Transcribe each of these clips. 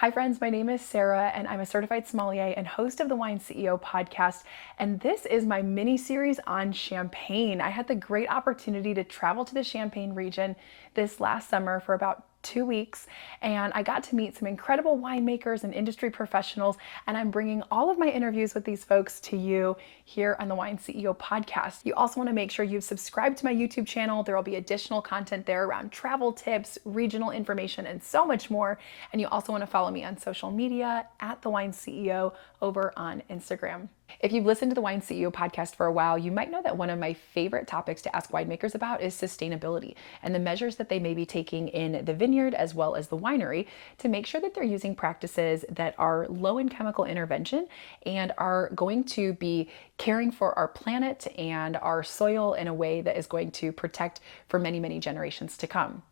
Hi friends, my name is Sarah and I'm a certified sommelier and host of the Wine CEO podcast. And this is my mini series on Champagne. I had the great opportunity to travel to the Champagne region this last summer for about 2 weeks, and I got to meet some incredible winemakers and industry professionals, and I'm bringing all of my interviews with these folks to you here on the Wine CEO podcast. You also want to make sure you've subscribed to my YouTube channel. There will be additional content there around travel tips, regional information, and so much more. And you also want to follow me on social media at the Wine CEO over on Instagram. If you've listened to the Wine CEO podcast for a while, you might know that one of my favorite topics to ask winemakers about is sustainability and the measures that they may be taking in the vineyard as well as the winery to make sure that they're using practices that are low in chemical intervention and are going to be caring for our planet and our soil in a way that is going to protect for many, many generations to come.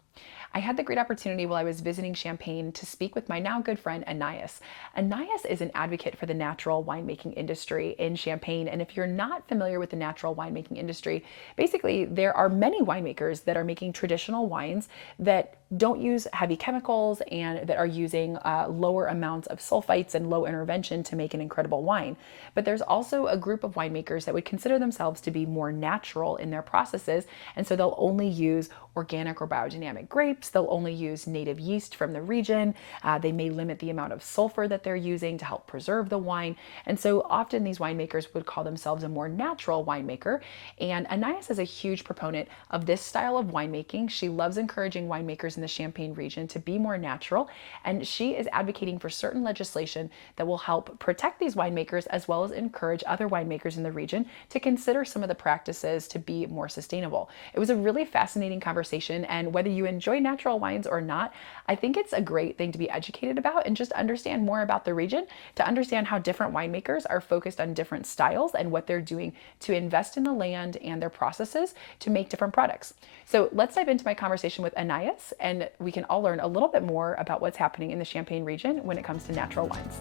I had the great opportunity while I was visiting Champagne to speak with my now good friend Anais. Anais is an advocate for the natural winemaking industry in Champagne. And if you're not familiar with the natural winemaking industry, basically there are many winemakers that are making traditional wines that don't use heavy chemicals and that are using lower amounts of sulfites and low intervention to make an incredible wine. But there's also a group of winemakers that would consider themselves to be more natural in their processes. And so they'll only use organic or biodynamic grapes. They'll only use native yeast from the region. They may limit the amount of sulfur that they're using to help preserve the wine. And so often these winemakers would call themselves a more natural winemaker. And Anais is a huge proponent of this style of winemaking. She loves encouraging winemakers in the Champagne region to be more natural. And she is advocating for certain legislation that will help protect these winemakers as well as encourage other winemakers in the region to consider some of the practices to be more sustainable. It was a really fascinating conversation, and whether you enjoy natural wines or not, I think it's a great thing to be educated about and just understand more about the region, to understand how different winemakers are focused on different styles and what they're doing to invest in the land and their processes to make different products. So let's dive into my conversation with Anais, and we can all learn a little bit more about what's happening in the Champagne region when it comes to natural wines.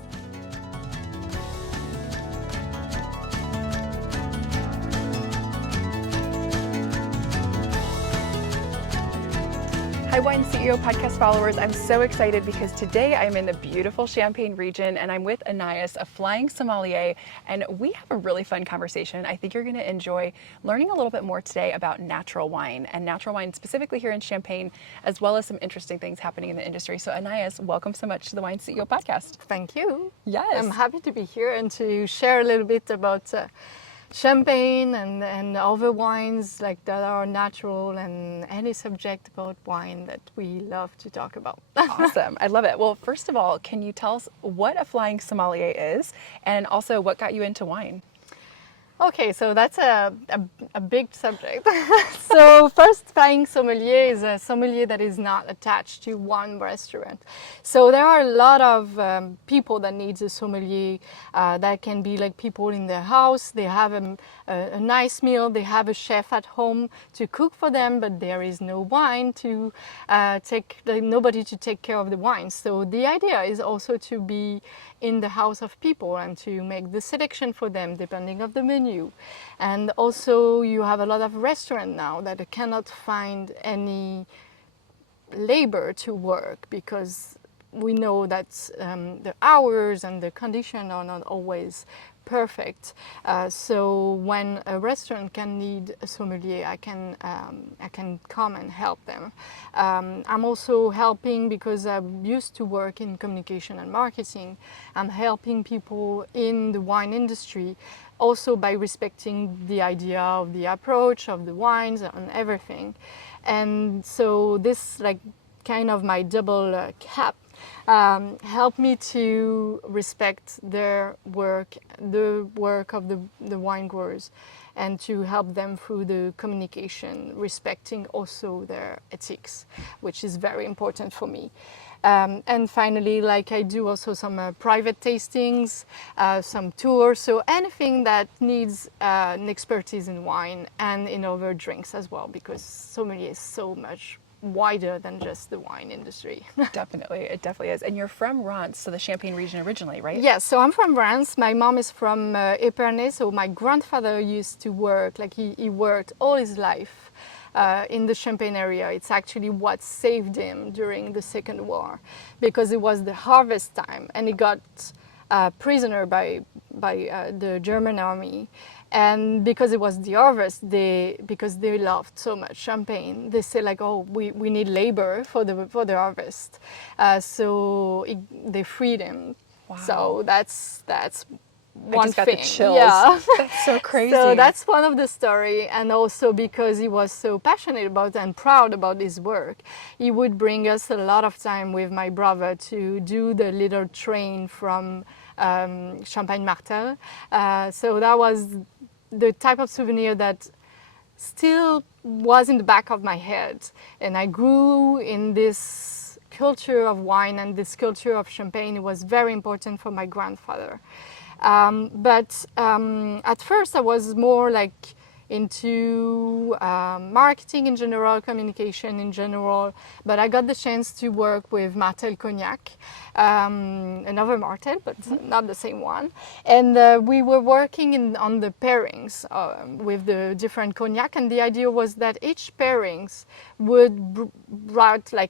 Hi, Wine CEO podcast followers. I'm so excited because today I'm in the beautiful Champagne region and I'm with Anais, a flying sommelier, and we have a really fun conversation. I think you're going to enjoy learning a little bit more today about natural wine and natural wine specifically here in Champagne, as well as some interesting things happening in the industry. So Anais, welcome so much to the Wine CEO podcast. Thank you. Yes. I'm happy to be here and to share a little bit about Champagne and other wines like that are natural and any subject about wine that we love to talk about. Awesome. I love it. Well, first of all, can you tell us what a flying sommelier is and also what got you into wine? Okay, so that's a big subject. So first, flying sommelier is a sommelier that is not attached to one restaurant. So there are a lot of people that needs a sommelier. That can be like people in their house. They have a nice meal. They have a chef at home to cook for them, but there is no wine to nobody to take care of the wine. So the idea is also to be in the house of people and to make the selection for them depending on the menu. And also you have a lot of restaurants now that cannot find any labor to work because we know that the hours and the conditions are not always perfect. So when a restaurant can need a sommelier, I can come and help them. I'm also helping because I used to work in communication and marketing. I'm helping people in the wine industry also by respecting the idea of the approach of the wines and everything. And so this like kind of my double cap help me to respect their work, the work of the wine growers, and to help them through the communication, respecting also their ethics, which is very important for me. And finally, like I do also some private tastings, some tours, so anything that needs an expertise in wine and in other drinks as well, because sommelier is so much wider than just the wine industry. Definitely, it definitely is. And you're from Reims, so the Champagne region originally, right? Yes, so I'm from Reims. My mom is from Epernay, so my grandfather used to work, like he worked all his life in the Champagne area. It's actually what saved him during the Second War, because it was the harvest time, and he got prisoner by the German army. And because it was the harvest, because they loved so much champagne, they said like, oh, we need labor for the harvest, so they freed him. Wow. So that's I one just got thing. the chills. Yeah. That's so crazy. So that's one of the story, and also because he was so passionate about and proud about his work, he would bring us a lot of time with my brother to do the little train from Champagne Martel. So that was the type of souvenir that still was in the back of my head, and I grew in this culture of wine and this culture of champagne. It was very important for my grandfather. But at first I was more like into marketing in general, communication in general, but I got the chance to work with Martel Cognac, another Martel, but not the same one. And we were working on the pairings with the different cognac, and the idea was that each pairings would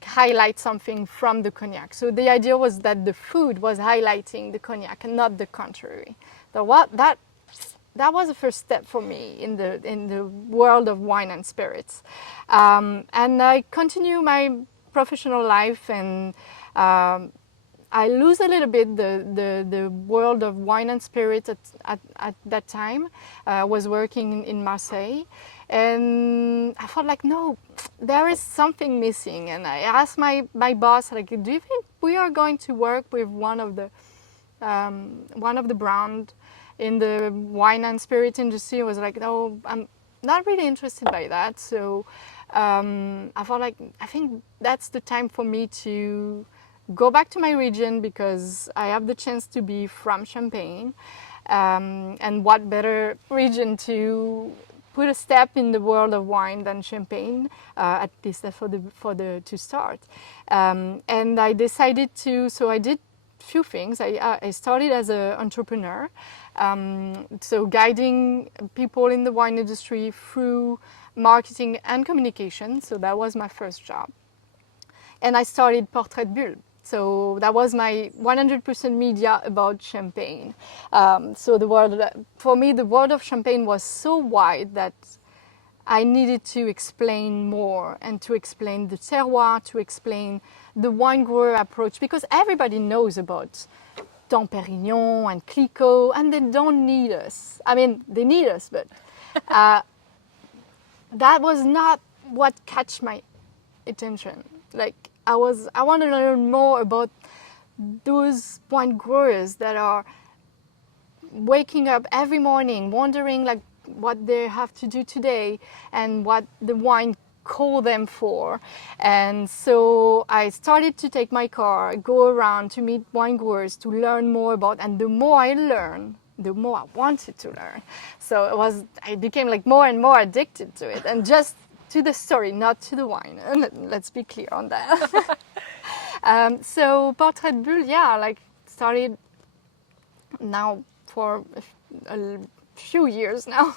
highlight something from the cognac. So the idea was that the food was highlighting the cognac and not the contrary. So that was the first step for me in the world of wine and spirits. And I continue my professional life, and I lose a little bit the world of wine and spirits at that time. I was working in Marseille, and I felt like, no, there is something missing. And I asked my boss, like, do you think we are going to work with one of the brand in the wine and spirit industry? I was like, no, I'm not really interested by that. So I felt like, I think that's the time for me to go back to my region, because I have the chance to be from Champagne. And what better region to put a step in the world of wine than Champagne, at least to start. And I decided so I did few things. I started as an entrepreneur, so guiding people in the wine industry through marketing and communication. So that was my first job. And I started Portrait Bulle. So that was my 100% media about champagne. So for me, the world of champagne was so wide that I needed to explain more, and to explain the terroir, to explain the wine grower approach, because everybody knows about Dom Perignon and Clicquot, and they don't need us. I mean, they need us, but that was not what catch my attention. Like, I want to learn more about those wine growers that are waking up every morning wondering like what they have to do today and what the wine call them for. And so I started to take my car, go around to meet wine growers to learn more about, and the more I learned, the more I wanted to learn. So I became like more and more addicted to it, and just to the story, not to the wine. Let's be clear on that. So Portrait Bulle, started now for a few years now.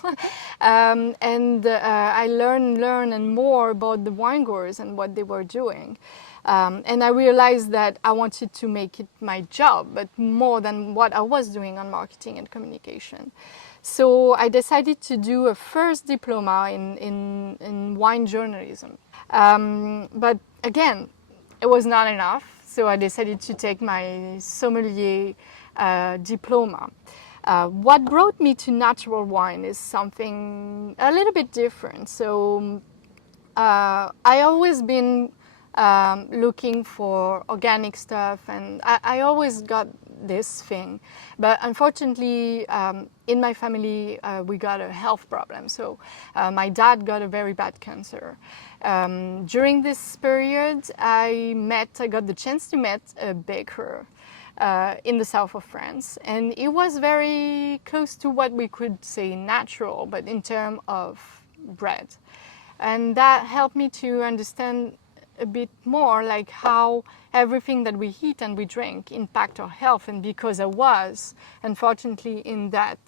And I learned and more about the wine growers and what they were doing. And I realized that I wanted to make it my job, but more than what I was doing on marketing and communication. So I decided to do a first diploma in wine journalism. But again, it was not enough. So I decided to take my sommelier diploma. What brought me to natural wine is something a little bit different. So I always been looking for organic stuff, and I always got this thing. But unfortunately, in my family, we got a health problem. So my dad got a very bad cancer. During this period, I got the chance to meet a baker in the south of France, and it was very close to what we could say natural, but in terms of bread. And that helped me to understand a bit more like how everything that we eat and we drink impact our health. And because I was unfortunately in that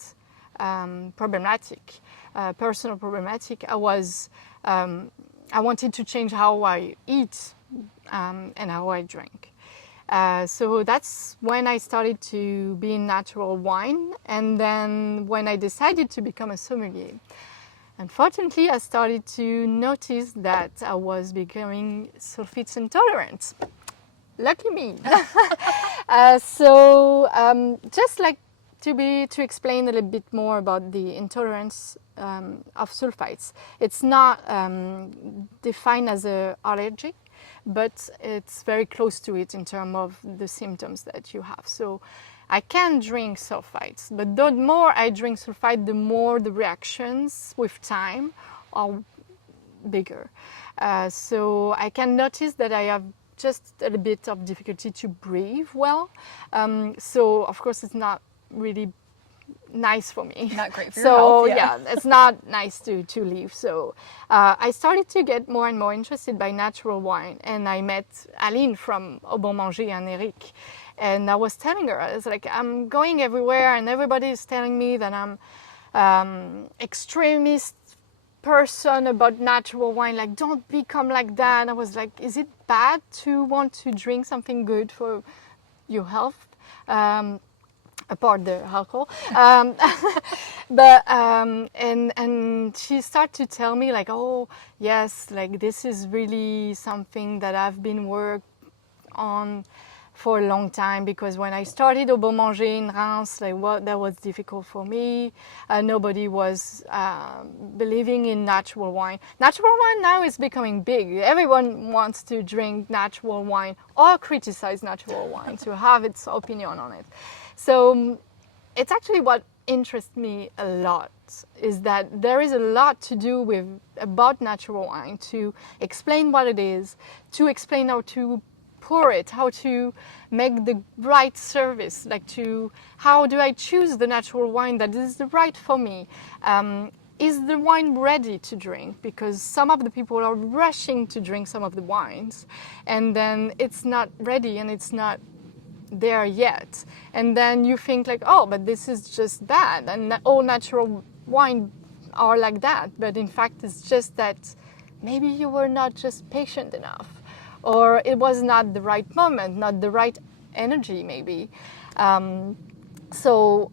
personal problematic, I was I wanted to change how I eat and how I drink. So that's when I started to be in natural wine, and then when I decided to become a sommelier. Unfortunately, I started to notice that I was becoming sulfites intolerant. Lucky me. Just like to explain a little bit more about the intolerance of sulfites, it's not defined as an allergy, but it's very close to it in terms of the symptoms that you have. So I can drink sulfites, but the more I drink sulfite, the more the reactions with time are bigger. So I can notice that I have just a little bit of difficulty to breathe well. So of course it's not really nice for me. Not great for your health. Yeah, it's not nice to leave. So I started to get more and more interested by natural wine, and I met Aline from Au Bon Manger and Eric, and I was telling her, I was like, I'm going everywhere, and everybody is telling me that I'm extremist person about natural wine, like don't become like that. I was like, is it bad to want to drink something good for your health? Apart the alcohol, and she started to tell me like, oh yes, like this is really something that I've been worked on for a long time, because when I started Au Bon Manger in Reims, like that was difficult for me. Nobody was believing in natural wine. Natural wine now is becoming big. Everyone wants to drink natural wine or criticize natural wine to have its opinion on it. So it's actually what interests me a lot, is that there is a lot to do with about natural wine, to explain what it is, to explain how to pour it, how to make the right service, like how do I choose the natural wine that is the right for me? Is the wine ready to drink? Because some of the people are rushing to drink some of the wines, and then it's not ready and it's not there yet. And then you think like, oh, but this is just bad, and all natural wine are like that. But in fact, it's just that maybe you were not just patient enough, or it was not the right moment, not the right energy maybe. So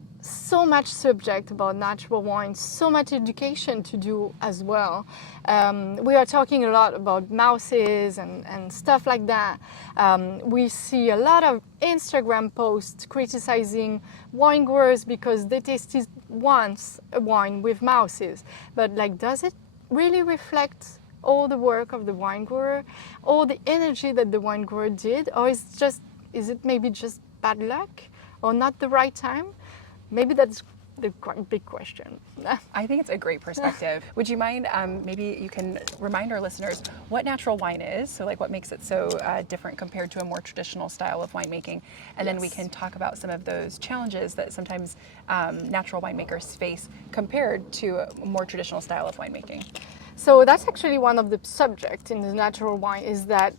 much subject about natural wine, so much education to do as well. We are talking a lot about mouses and stuff like that. We see a lot of Instagram posts criticizing wine growers because they tasted once a wine with mouses. But like, does it really reflect all the work of the wine grower, all the energy that the wine grower did, or is it maybe just bad luck or not the right time? Maybe that's the big question. I think it's a great perspective. Would you mind, maybe you can remind our listeners what natural wine is, so like what makes it so different compared to a more traditional style of winemaking, and then we can talk about some of those challenges that sometimes natural winemakers face compared to a more traditional style of winemaking. So that's actually one of the subjects in the natural wine, is that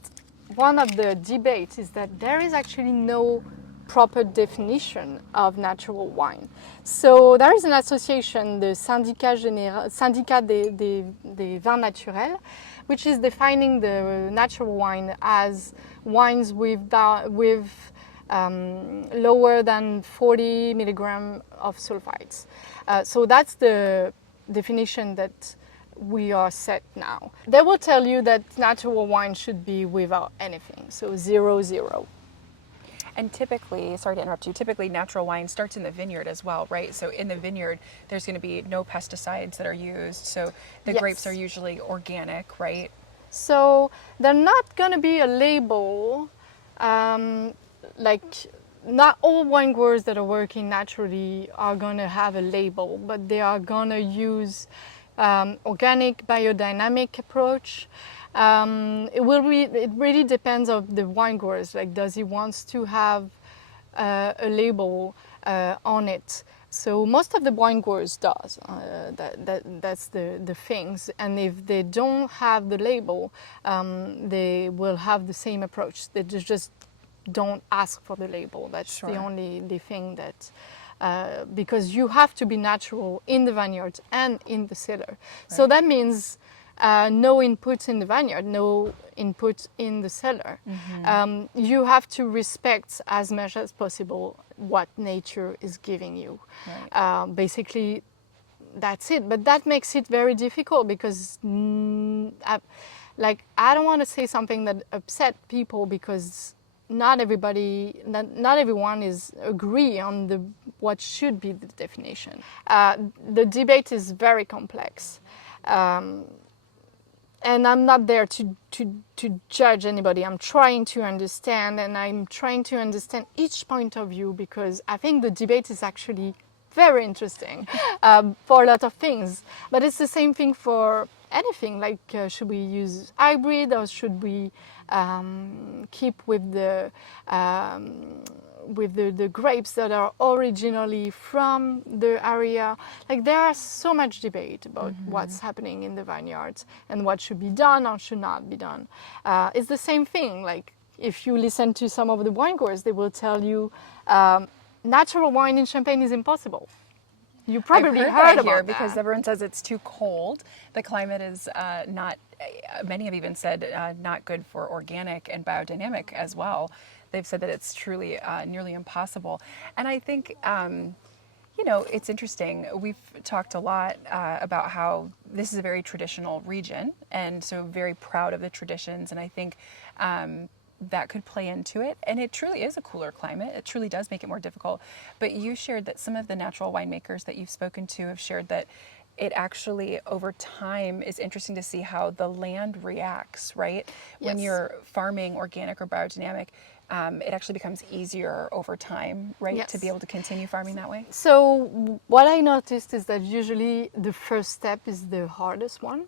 one of the debates is that there is actually no proper definition of natural wine. So there is an association, the Syndicat des Vins Naturels, which is defining the natural wine as wines with lower than 40 milligrams of sulfites. So that's the definition that we are set now. They will tell you that natural wine should be without anything, so 0. And typically, sorry to interrupt you, typically natural wine starts in the vineyard as well, right? So in the vineyard, there's going to be no pesticides that are used. So the grapes are usually organic, right? So they're not going to be a label, like not all wine growers that are working naturally are going to have a label, but they are going to use organic biodynamic approach. It really depends on the wine growers. Like, does he wants to have a label on it? So most of the wine growers does. That's the things. And if they don't have the label, they will have the same approach. They just don't ask for the label. That's the only thing that. Because you have to be natural in the vineyard and in the cellar. Right. So that means no input in the vineyard, no input in the cellar. You have to respect as much as possible what nature is giving you. Right. Basically, that's it. But that makes it very difficult because, I don't want to say something that upset people because not everyone is agree on what should be the definition. The debate is very complex. And I'm not there to judge anybody. I'm trying to understand, and I'm trying to understand each point of view because I think the debate is actually very interesting for a lot of things. But it's the same thing for anything, like should we use hybrid or should we keep with the grapes that are originally from the area. Like there is so much debate about what's happening in the vineyards and what should be done or should not be done. It's the same thing. Like if you listen to some of the winegrowers, they will tell you natural wine in Champagne is impossible. You probably heard about that. Because everyone says it's too cold. The climate is not, many have even said not good for organic and biodynamic as well. They've said that it's truly nearly impossible. And I think, it's interesting. We've talked a lot about how this is a very traditional region, and so very proud of the traditions. And I think that could play into it. And it truly is a cooler climate. It truly does make it more difficult. But you shared that some of the natural winemakers that you've spoken to have shared that it actually, over time, is interesting to see how the land reacts, right? When you're farming organic or biodynamic, it actually becomes easier over time, right? To be able to continue farming that way? So what I noticed is that usually the first step is the hardest one.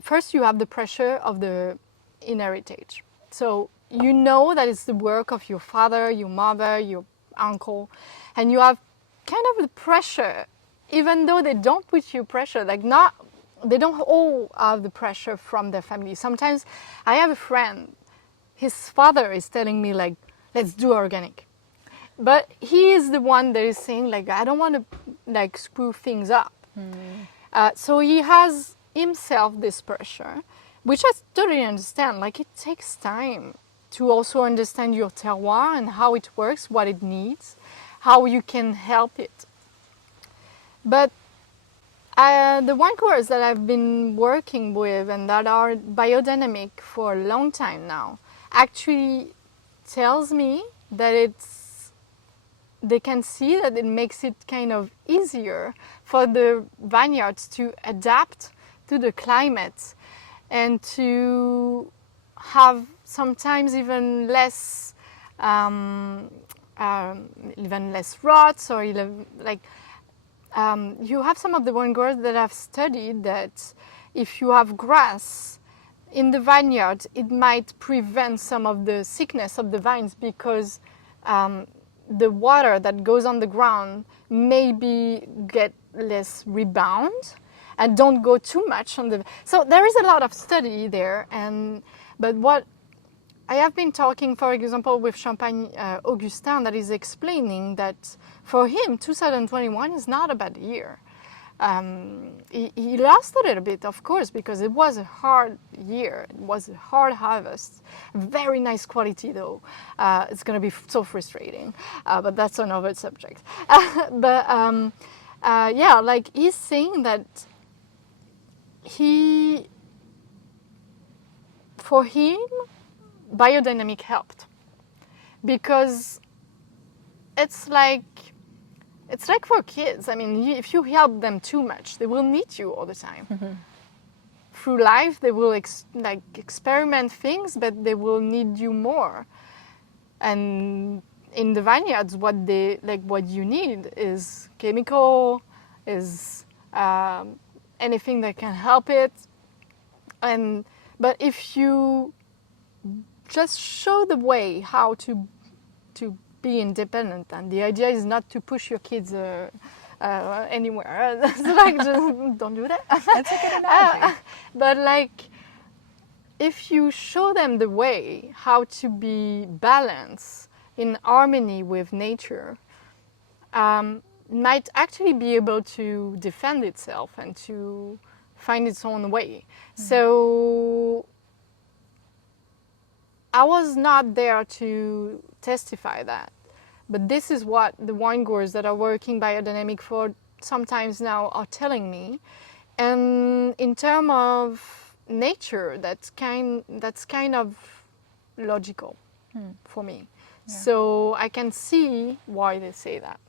First, you have the pressure of the inheritage. So you know that it's the work of your father, your mother, your uncle, and you have kind of the pressure, even though they don't put you pressure, they don't all have the pressure from their family. Sometimes I have a friend, his father is telling me like, let's do organic. But he is the one that is saying like, I don't want to screw things up. So he has himself this pressure, which I totally understand. Like it takes time to also understand your terroir and how it works, what it needs, how you can help it. But the winegrowers that I've been working with and that are biodynamic for a long time now actually tells me that they can see that it makes it kind of easier for the vineyards to adapt to the climate and to have sometimes even less rots or even you have some of the winegrowers that have studied that if you have grass in the vineyard, it might prevent some of the sickness of the vines because the water that goes on the ground maybe get less rebound and don't go too much on the. So there is a lot of study there, but what I have been talking, for example, with Champagne Augustin, that is explaining that for him, 2021 is not a bad year. He lost a little bit, of course, because it was a hard year. It was a hard harvest. Very nice quality, though. It's going to be so frustrating, but that's another subject. He's saying that for him, biodynamic helped because it's like for kids. I mean, if you help them too much, they will need you all the time. Through life, they will experiment things, but they will need you more. And in the vineyards, what you need is chemical, is anything that can help it. But if you just show the way how to be independent, and the idea is not to push your kids anywhere. It's like, just don't do that. That's a good analogy. But if you show them the way how to be balanced in harmony with nature, might actually be able to defend itself and to find its own way. So I was not there to testify that, but this is what the wine growers that are working biodynamic for sometimes now are telling me. And in terms of nature, that's kind of logical for me. Yeah. So I can see why they say that.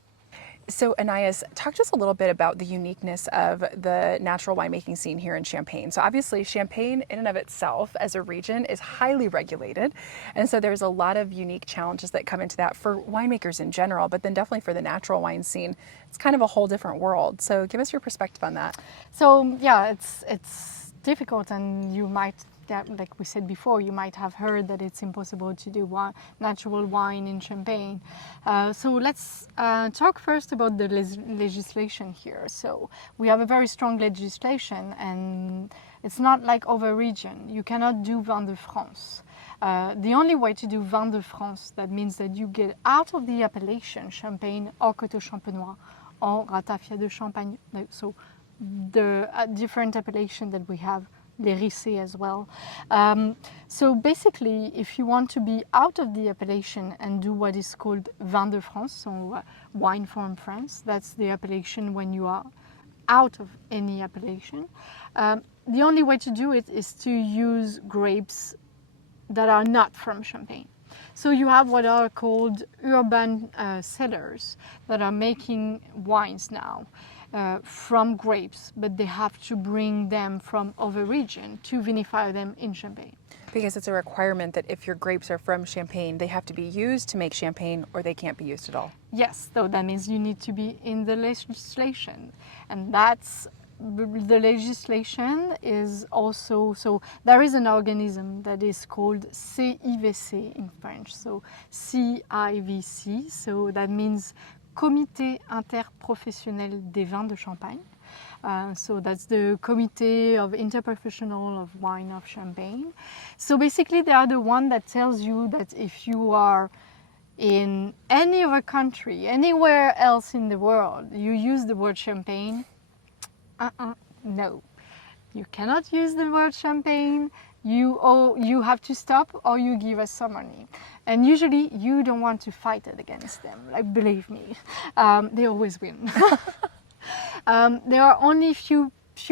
So Anais, talk to us a little bit about the uniqueness of the natural winemaking scene here in Champagne. So obviously Champagne in and of itself as a region is highly regulated. And so there's a lot of unique challenges that come into that for winemakers in general, but then definitely for the natural wine scene. It's kind of a whole different world. So give us your perspective on that. So yeah, it's difficult, and you might, like we said before, you might have heard that it's impossible to do natural wine in Champagne. So let's talk first about the legislation here. So we have a very strong legislation, and it's not like other region. You cannot do vin de France. The only way to do vin de France, that means that you get out of the appellation Champagne or Coteau Champenois or Ratafia de Champagne. So the different appellation that we have, les Rissés as well. So basically, if you want to be out of the appellation and do what is called vin de France, so wine from France, that's the appellation when you are out of any appellation. The only way to do it is to use grapes that are not from Champagne. So you have what are called urban cellars that are making wines now from grapes, but they have to bring them from other region to vinify them in Champagne. Because it's a requirement that if your grapes are from Champagne, they have to be used to make Champagne or they can't be used at all. Yes, so that means you need to be in the legislation, and that's the legislation is also, so there is an organism that is called CIVC in French, so CIVC, so that means Comité Interprofessionnel des Vins de Champagne. So that's the Committee of Interprofessional of Wine of Champagne. So basically they are the one that tells you that if you are in any other country, anywhere else in the world, you use the word Champagne, no, you cannot use the word Champagne. You have to stop, or you give us some money. And usually you don't want to fight it against them. Like, believe me, they always win. There are only few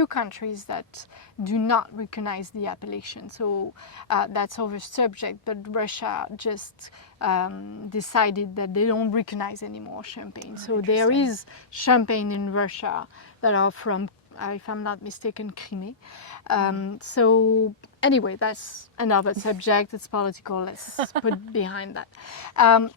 countries that do not recognize the appellation. So that's over subject, but Russia just decided that they don't recognize anymore Champagne. So there is Champagne in Russia that are from, if I'm not mistaken, Crimea. So anyway, that's another subject. It's political. Let's put behind that.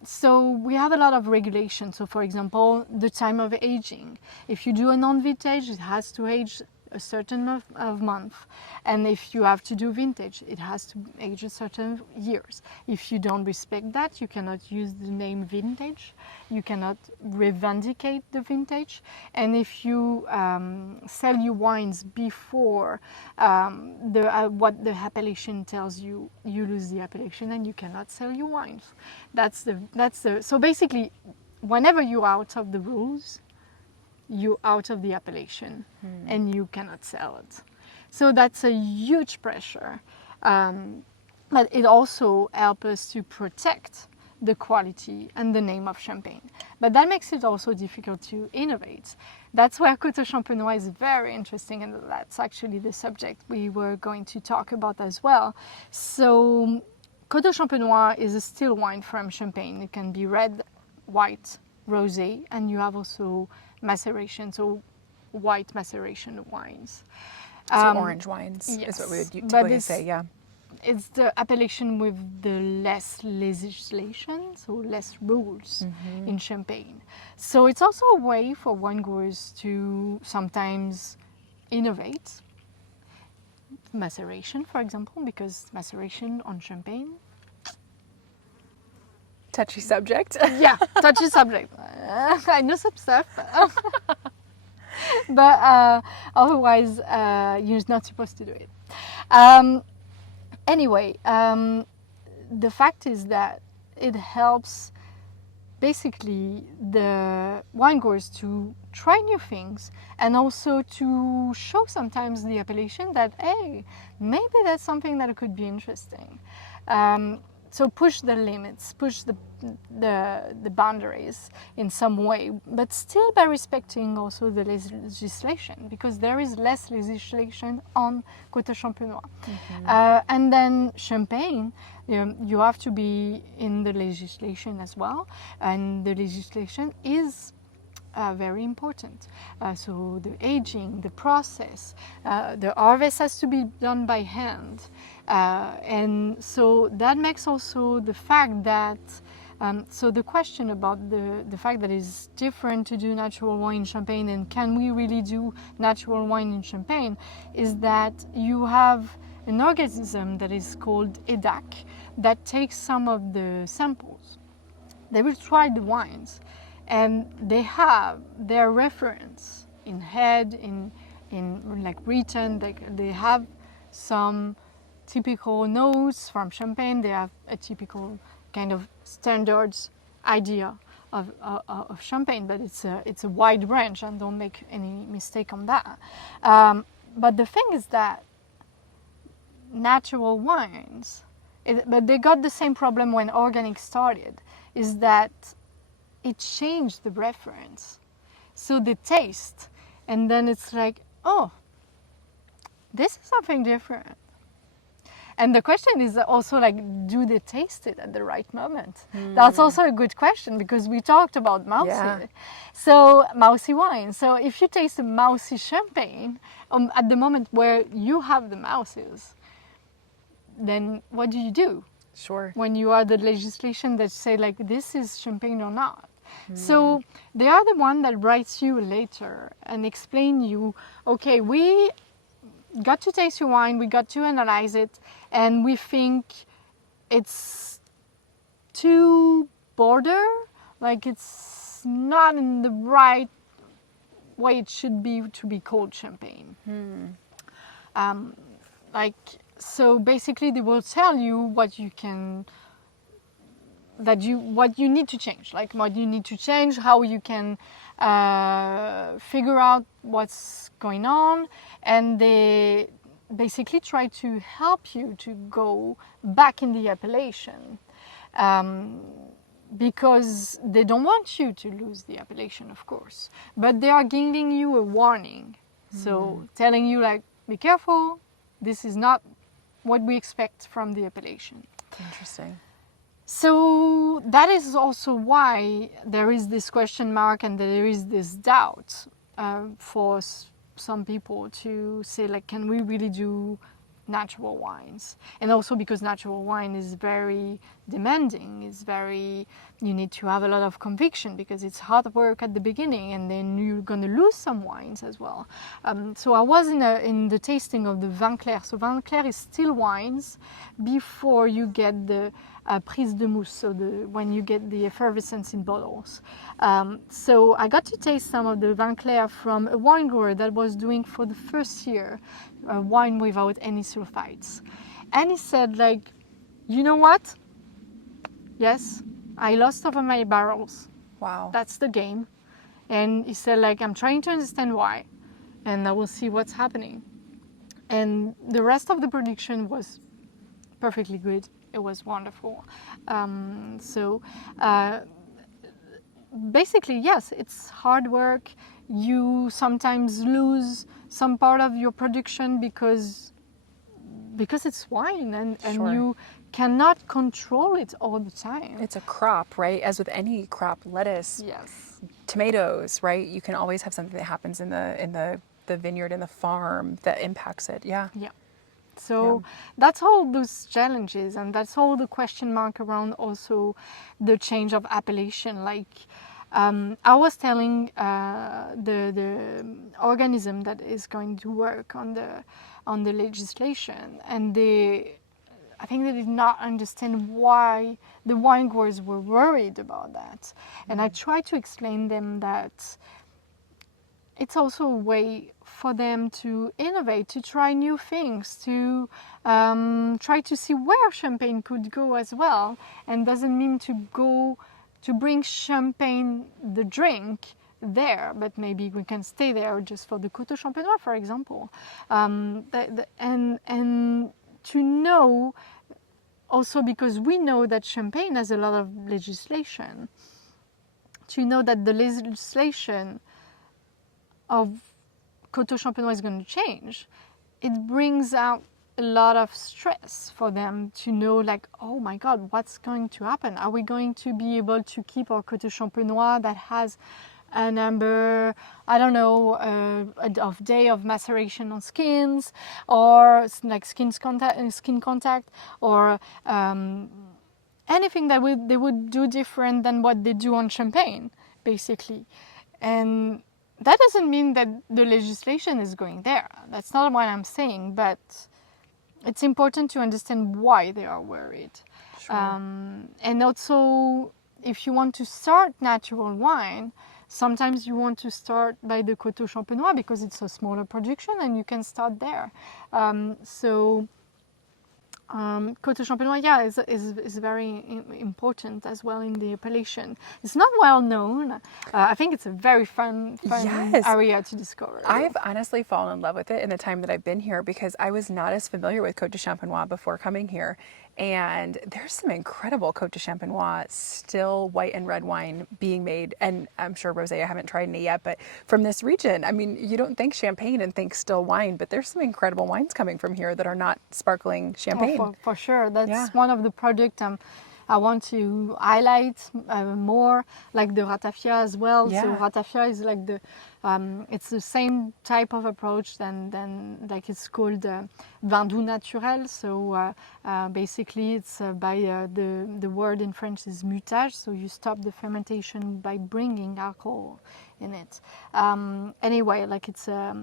So we have a lot of regulations. So for example, the time of aging. If you do a non-vintage, it has to age a certain of month, and if you have to do vintage, it has to age a certain years. If you don't respect that, you cannot use the name vintage, you cannot revendicate the vintage, and if you sell your wines before what the appellation tells you, you lose the appellation and you cannot sell your wines. So basically, whenever you're out of the rules, you out of the appellation and you cannot sell it. So that's a huge pressure. But it also helps us to protect the quality and the name of Champagne. But that makes it also difficult to innovate. That's where Coteau Champenois is very interesting, and that's actually the subject we were going to talk about as well. So Coteau Champenois is a still wine from Champagne. It can be red, white, rosé, and you have also maceration, so white maceration wines. So orange wines yes, is what we would typically say, yeah. It's the appellation with the less legislation, so less rules in Champagne. So it's also a way for wine growers to sometimes innovate. Maceration, for example, because maceration on Champagne, Touchy subject. yeah, touchy subject. I know some stuff, but otherwise you're not supposed to do it. Anyway, the fact is that it helps basically the winegrowers to try new things and also to show sometimes the appellation that, hey, maybe that's something that could be interesting. So push the limits, push the boundaries in some way, but still by respecting also the legislation, because there is less legislation on Côte Champenois. And then Champagne, you have to be in the legislation as well, and the legislation is very important. So the aging, the process, the harvest has to be done by hand. And so that makes also the fact that, so the question about the fact that it's different to do natural wine in Champagne and can we really do natural wine in Champagne, is that you have an organism that is called EDAC that takes some of the samples. They will try the wines and they have their reference in head, in like written, they have some typical notes from Champagne, they have a typical kind of standards idea of Champagne, but it's a wide range, and don't make any mistake on that. But the thing is that natural wines, but they got the same problem when organic started, is that it changed the reference. So the taste, and then it's like, oh, this is something different. And the question is also like, do they taste it at the right moment? That's also a good question, because we talked about mousy. Yeah. So mousy wine. So if you taste a mousy champagne at the moment where you have the mouses, then what do? Sure. When you are the legislation that say like, this is champagne or not. So they are the one that writes you later and explain you, okay, we got to taste your wine, we got to analyze it, and we think it's too border, like it's not in the right way it should be to be called champagne. So basically they will tell you what you can, what you need to change, like what you need to change, how you can figure out what's going on, and they basically try to help you to go back in the appellation, because they don't want you to lose the appellation, of course, but they are giving you a warning. So telling you like, be careful, this is not what we expect from the appellation. Interesting. So that is also why there is this question mark and there is this doubt for some people to say like, can we really do natural wines? And also because natural wine is very demanding, you need to have a lot of conviction, because it's hard work at the beginning, and then you're going to lose some wines as well. So I was in the tasting of the vin clair. So vin clair is still wines before you get the prise de mousse, so when you get the effervescence in bottles. So I got to taste some of the vin clair from a wine grower that was doing for the first year wine without any sulfites. And he said like, you know what? Yes, I lost over my barrels. Wow. That's the game. And he said like, I'm trying to understand why, and I will see what's happening. And the rest of the production was perfectly good. It was wonderful. Basically, yes, it's hard work. You sometimes lose some part of your production because it's wine, and Sure. you cannot control it all the time. It's a crop, right? As with any crop, lettuce, Yes. tomatoes, right? You can always have something that happens in the vineyard, in the farm, that impacts it. Yeah. Yeah. So that's all those challenges, and that's all the question mark around also the change of appellation. Like I was telling the organism that is going to work on the legislation, and I think they did not understand why the wine growers were worried about that. And I tried to explain them that it's also a way for them to innovate, to try new things, to try to see where champagne could go as well. And doesn't mean to go to bring champagne, the drink, there, but maybe we can stay there just for the Coteau Champenois, for example, and to know also, because we know that Champagne has a lot of legislation, to know that the legislation of Coteau Champenois is going to change, it brings out a lot of stress for them to know, like, oh my God, what's going to happen? Are we going to be able to keep our Coteau Champenois that has a number, I don't know, of day of maceration on skins, or like skin contact, or anything that they would do different than what they do on Champagne, basically. And that doesn't mean that the legislation is going there. That's not what I'm saying, but it's important to understand why they are worried. Sure. And also, if you want to start natural wine, sometimes you want to start by the Coteau Champenois because it's a smaller production and you can start there. Coteau Champenois, yeah, is very important as well in the appellation. It's not well known. I think it's a very fun Yes. area to discover. I've honestly fallen in love with it in the time that I've been here because I was not as familiar with Côte de Champenois before coming here. And there's some incredible Côte de Champenois still white and red wine being made. And I'm sure rosé, I haven't tried any yet, but from this region, I mean, you don't think champagne and think still wine, but there's some incredible wines coming from here that are not sparkling champagne. Oh, for sure. That's one of the projects I want to highlight more, like the ratafia as well. Yeah. So ratafia is like it's the same type of approach than like it's called vin doux naturel. So basically it's by the word in French is mutage. So you stop the fermentation by bringing alcohol in it. Anyway, like it's a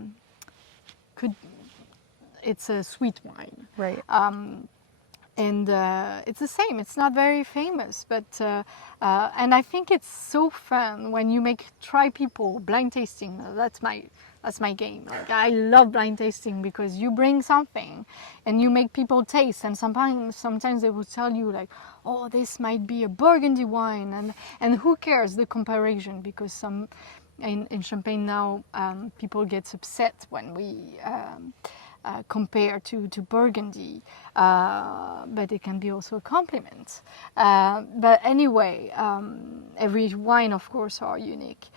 sweet wine. Right. And it's the same. It's not very famous, but and I think it's so fun when you try people blind tasting. That's my game. Like, I love blind tasting because you bring something and you make people taste, and sometimes they will tell you like, oh, this might be a Burgundy wine, and who cares the comparison, because in Champagne now people get upset when we compare to Burgundy, but it can be also a compliment. But anyway, every wine, of course, are unique.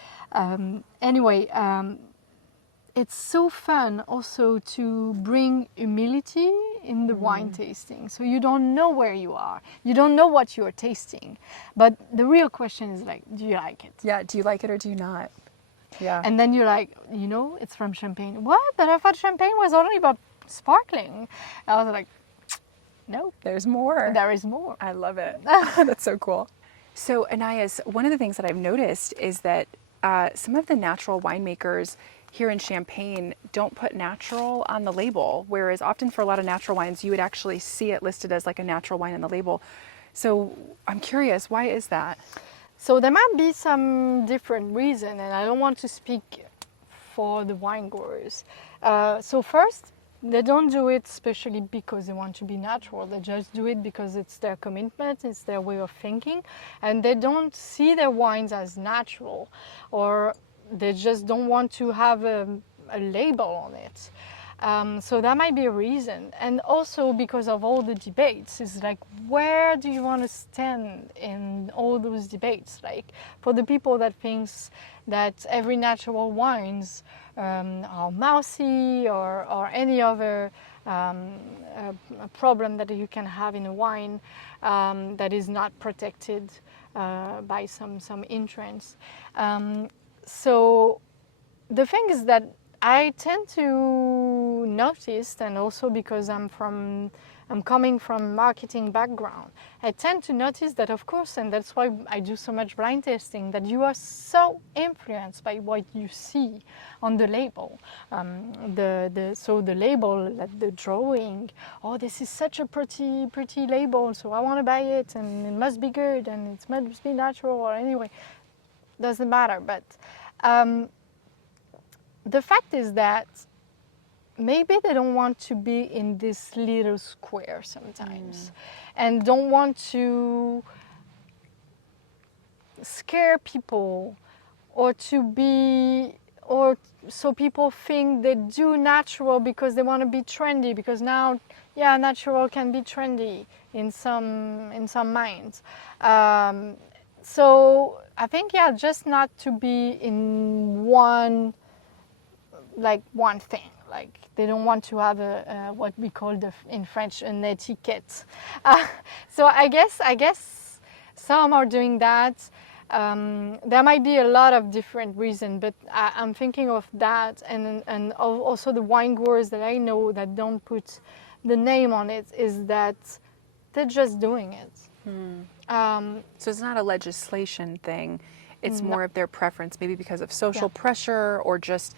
It's so fun also to bring humility in the wine tasting. So you don't know where you are. You don't know what you are tasting. But the real question is like, do you like it? Yeah, do you like it or do you not? Yeah. And then you're like, it's from Champagne. What? But I thought Champagne was only about sparkling. I was like, no. There's more. There is more. I love it. That's so cool. So Anais, one of the things that I've noticed is that some of the natural winemakers here in Champagne don't put natural on the label, whereas often for a lot of natural wines, you would actually see it listed as like a natural wine on the label. So I'm curious, why is that? So there might be some different reason, and I don't want to speak for the wine growers. So first, they don't do it especially because they want to be natural. They just do it because it's their commitment, it's their way of thinking, and they don't see their wines as natural, or they just don't want to have a label on it. So that might be a reason. And also because of all the debates, it's like, where do you want to stand in all those debates? Like, for the people that thinks that every natural wines are mousy or any other problem that you can have in a wine that is not protected by some entrance. So the thing is that I tend to notice, and also because I'm coming from marketing background, I tend to notice that, of course, and that's why I do so much blind tasting, that you are so influenced by what you see on the label. So the label, like the drawing, oh, this is such a pretty label, so I want to buy it, and it must be good, and it must be natural, or anyway, doesn't matter. But the fact is that maybe they don't want to be in this little square sometimes, and don't want to scare people, or to be, or so people think they do natural because they want to be trendy, because now, yeah, natural can be trendy in some minds. So I think, yeah, just not to be in one thing. Like, they don't want to have a what we call in French an etiquette. Uh, so I guess some are doing that. There might be a lot of different reasons, but I'm thinking of that, and also the wine growers that I know that don't put the name on it, is that they're just doing it. So it's not a legislation thing. It's No. more of their preference, maybe because of social pressure, or just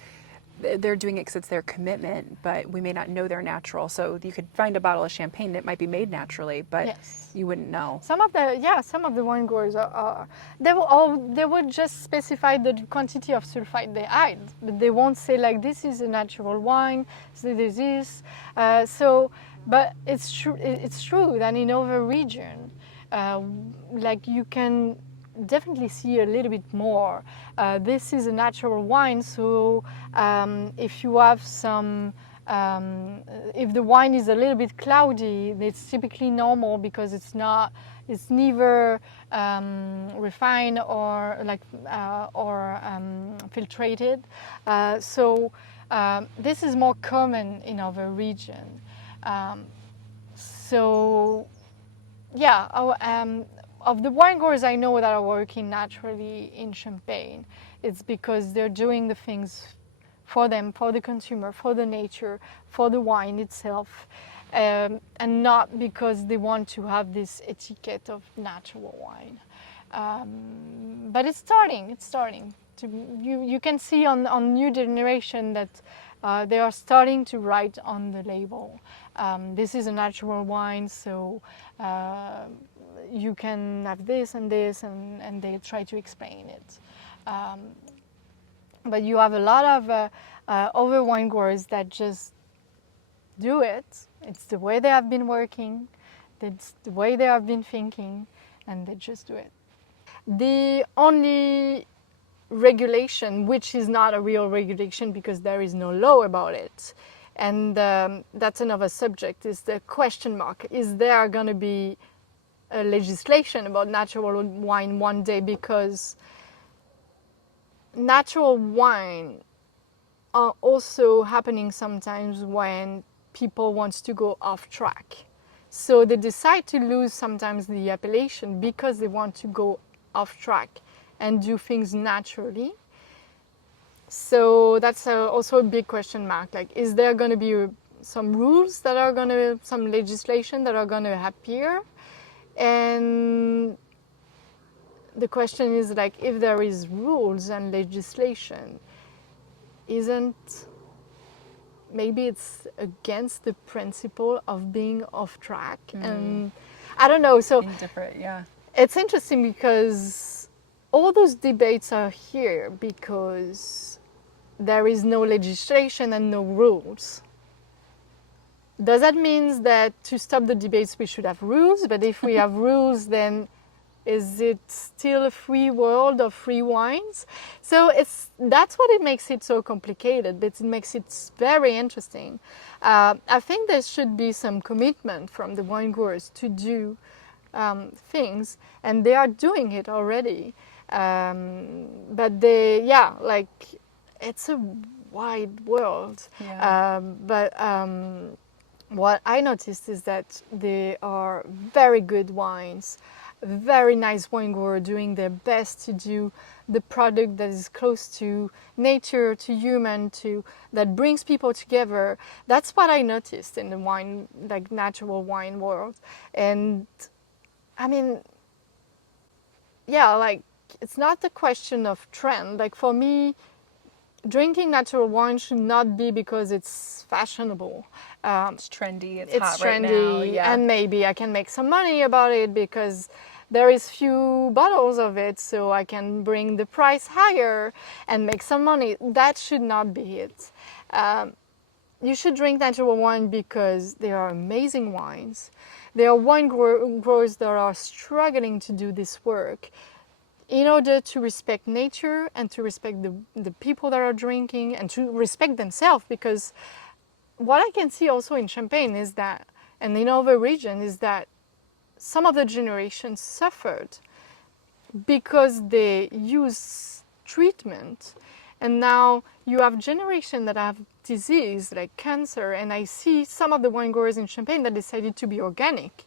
they're doing it because it's their commitment, but we may not know they're natural. So you could find a bottle of champagne that might be made naturally, but Yes. you wouldn't know. Some of the wine growers are they would just specify the quantity of sulfite they add, but they won't say like this is a natural wine, so this is but it's true that in other region, like you can definitely see a little bit more. This is a natural wine, so if you have some, if the wine is a little bit cloudy, it's typically normal because it's neither refined or filtrated. So this is more common in our region. So yeah, of the wine growers I know that are working naturally in Champagne, it's because they're doing the things for them, for the consumer, for the nature, for the wine itself, and not because they want to have this etiquette of natural wine. But it's starting. You can see on new generation that they are starting to write on the label. This is a natural wine, so you can have this, and they try to explain it. But you have a lot of other wine growers that just do it. It's the way they have been working, it's the way they have been thinking, and they just do it. The only regulation, which is not a real regulation because there is no law about it, and that's another subject, is the question mark. Is there going to be a legislation about natural wine one day? Because natural wine are also happening sometimes when people want to go off track. So they decide to lose sometimes the appellation because they want to go off track and do things naturally. So that's also a big question mark. Like, is there going to be some rules that are going to, some legislation that are going to appear? And the question is, like, if there is rules and legislation, isn't maybe it's against the principle of being off track? And I don't know. So Indifferent, yeah. It's interesting because all those debates are here because there is no legislation and no rules. Does that mean that to stop the debates we should have rules? But if we have rules, then is it still a free world of free wines? So that's what it makes it so complicated, but it makes it very interesting. I think there should be some commitment from the wine growers to do things, and they are doing it already. But it's a wide world. Yeah. What I noticed is that they are very good wines, very nice wine growers doing their best to do the product that is close to nature, to human, that brings people together. That's what I noticed in the wine, like natural wine world. And I mean, yeah, like, it's not the question of trend. Like, for me, drinking natural wine should not be because it's fashionable. It's trendy, it's hot right now. Trendy, Yeah. and maybe I can make some money about it because there is few bottles of it, so I can bring the price higher and make some money. That should not be it. You should drink natural wine because they are amazing wines. There are wine growers that are struggling to do this work. in order to respect nature and to respect the people that are drinking and to respect themselves. Because what I can see also in Champagne is that, and in other regions, is that some of the generations suffered because they use treatment, and now you have generation that have disease like cancer, and I see some of the wine growers in Champagne that decided to be organic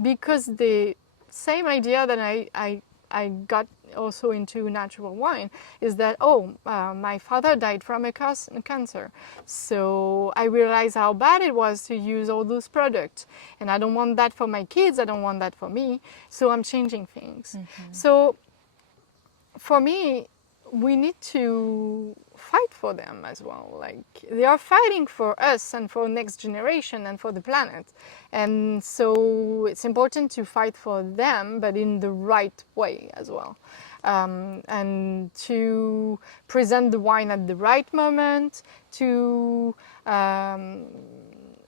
because the same idea that I got also into natural wine is that, my father died from a cancer. So I realized how bad it was to use all those products. And I don't want that for my kids, I don't want that for me. So I'm changing things. Mm-hmm. So for me, we need to fight for them as well. Like, they are fighting for us and for next generation and for the planet. And so it's important to fight for them, but in the right way as well. And to present the wine at the right moment, to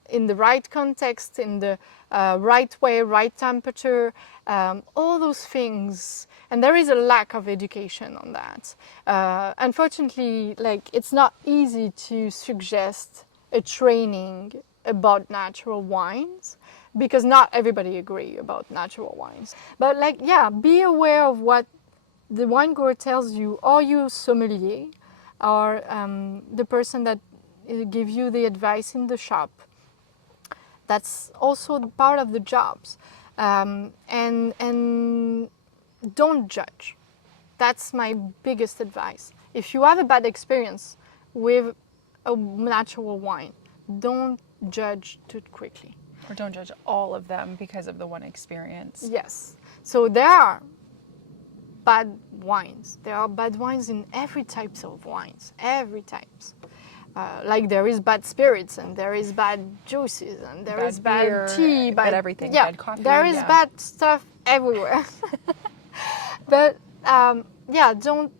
in the right context, in the right way, right temperature, all those things. And there is a lack of education on that. Unfortunately, like, it's not easy to suggest a training about natural wines because not everybody agree about natural wines. But like, yeah, be aware of what the wine grower tells you, or you sommelier, or the person that give you the advice in the shop. That's also part of the jobs. And don't judge. That's my biggest advice. If you have a bad experience with a natural wine, don't judge too quickly. Or don't judge all of them because of the one experience. Yes. So there are bad wines. There are bad wines in every types of wines, every types. Like there is bad spirits and there is bad juices and there is bad tea, bad everything, yeah, bad coffee. There is bad stuff everywhere. But yeah, don't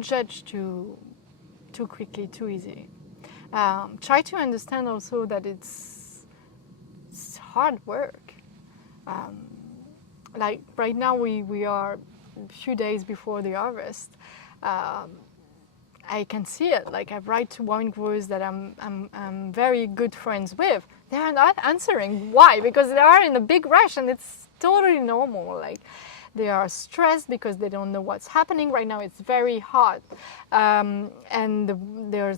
judge too quickly, too easy. Try to understand also that it's hard work. Like right now we are a few days before the harvest. I can see it. Like, I write to wine growers that I'm very good friends with. They are not answering. Why? Because they are in a big rush, and it's totally normal. Like, they are stressed because they don't know what's happening right now. It's very hot, and they're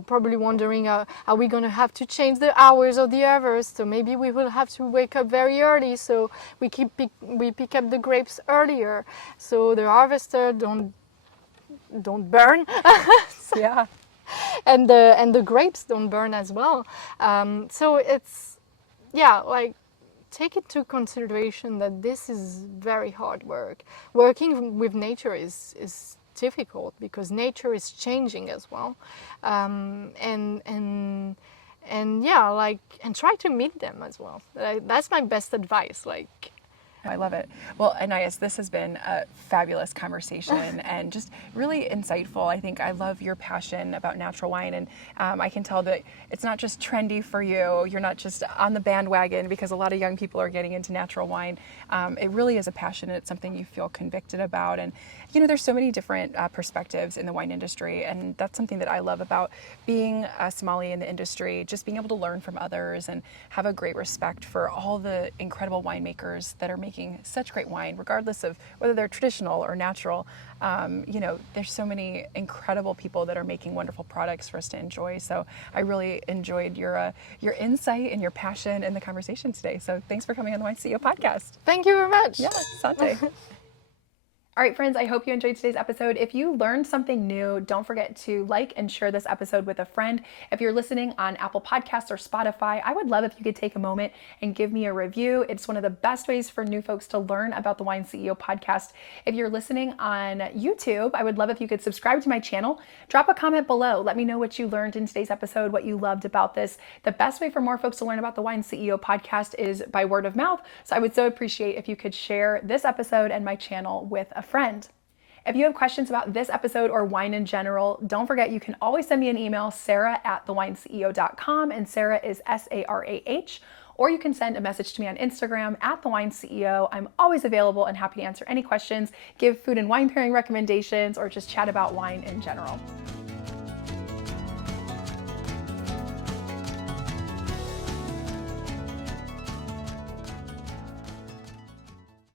probably wondering, are we going to have to change the hours of the harvest? So maybe we will have to wake up very early, so we pick up the grapes earlier, so the harvester don't burn. Yeah. And the grapes don't burn as well. So it's, yeah, like, take into consideration that this is very hard work. Working with nature is difficult because nature is changing as well. And yeah, like, and try to meet them as well. That's my best advice. Like, I love it. Well, Anais, this has been a fabulous conversation and just really insightful. I think I love your passion about natural wine, and I can tell that it's not just trendy for you. You're not just on the bandwagon because a lot of young people are getting into natural wine. It really is a passion, and it's something you feel convicted about. And, you know, there's so many different perspectives in the wine industry, and that's something that I love about being a sommelier in the industry, just being able to learn from others and have a great respect for all the incredible winemakers that are making such great wine, regardless of whether they're traditional or natural. You know, there's so many incredible people that are making wonderful products for us to enjoy. So I really enjoyed your insight and your passion in the conversation today. So thanks for coming on the Wine CEO podcast. Thank you very much. Yeah, Sante. All right, friends, I hope you enjoyed today's episode. If you learned something new, don't forget to like and share this episode with a friend. If you're listening on Apple Podcasts or Spotify, I would love if you could take a moment and give me a review. It's one of the best ways for new folks to learn about the Wine CEO podcast. If you're listening on YouTube, I would love if you could subscribe to my channel. Drop a comment below. Let me know what you learned in today's episode, what you loved about this. The best way for more folks to learn about the Wine CEO podcast is by word of mouth. So I would so appreciate if you could share this episode and my channel with a friend. If you have questions about this episode or wine in general, don't forget you can always send me an email, sarah@thewineCEO.com, and Sarah is Sarah. or you can send a message to me on Instagram at The Wine CEO. I'm always available and happy to answer any questions, give food and wine pairing recommendations, or just chat about wine in general.